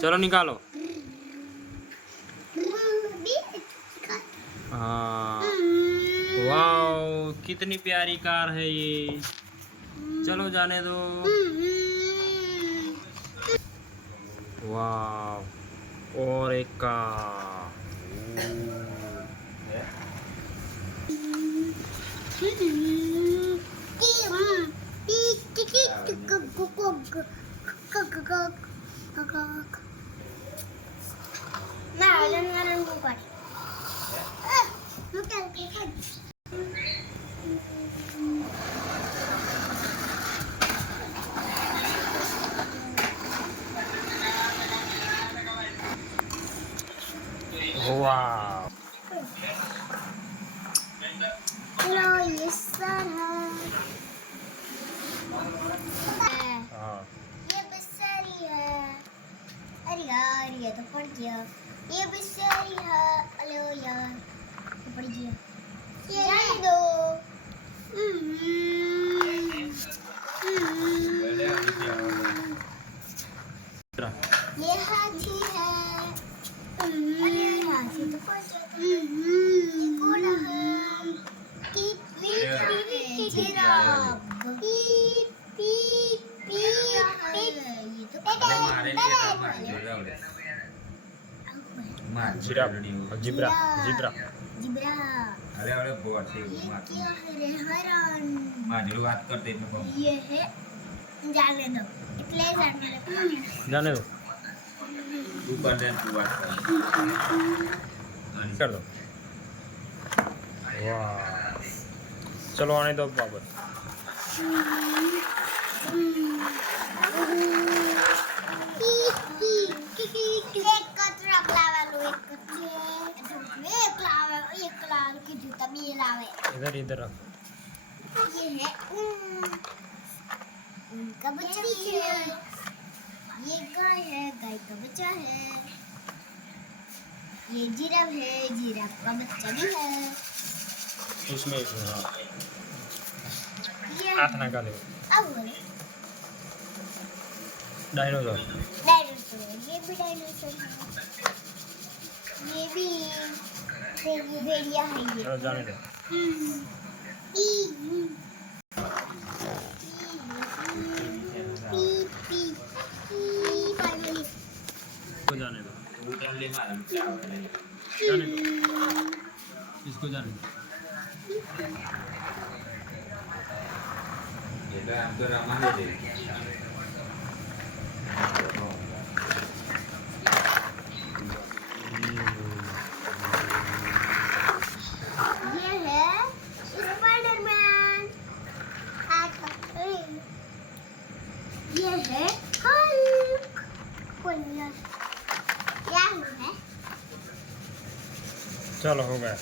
चलो निकालो। हाँ, वाओ कितनी प्यारी कार है ये। चलो जाने दो। वाह, और एक कार। वाह, चलो ये सारा हाँ ये बिस्सरी है। अरे यार ये तो पड़ गया। ये बिस्सरी है। अलो यार तो पड़ गया। जाने दो। ये हाथी है। अरे हाथी तो पड़ गया। ये घोड़ा है। जिराफ। ये तो जिब्रा जिब्रा। जिब्रा। अरे अरे बहुत सही ये क्या है? हरण। माजरू बात करते हैं तो ये है। जाने दो। इतने जाने दो, ऊपर दे तू बात कर दो। वाह, चलो आने दो बाबर। इधर इधर रखो। ये है उनका बच्चा है। ये गाय है, गाय का बच्चा है। ये जिराफ है, जिराफ का बच्चा भी है। उसमें हाँ, ये हाथ ना डालो। अब डायनासोर। डायनासोर। ये भी डायनासोर है। ये भी भेड़िया है। ये चलो जाने दो। इसको जाने दो, ऊपर ले मार क्या हो रहा है जाने दो, इसको जाने दो। ये तो हम तो रामा दे ये है स्पाइडरमैन। ये है हल्क। कौन है? क्या है? चलो हो गया।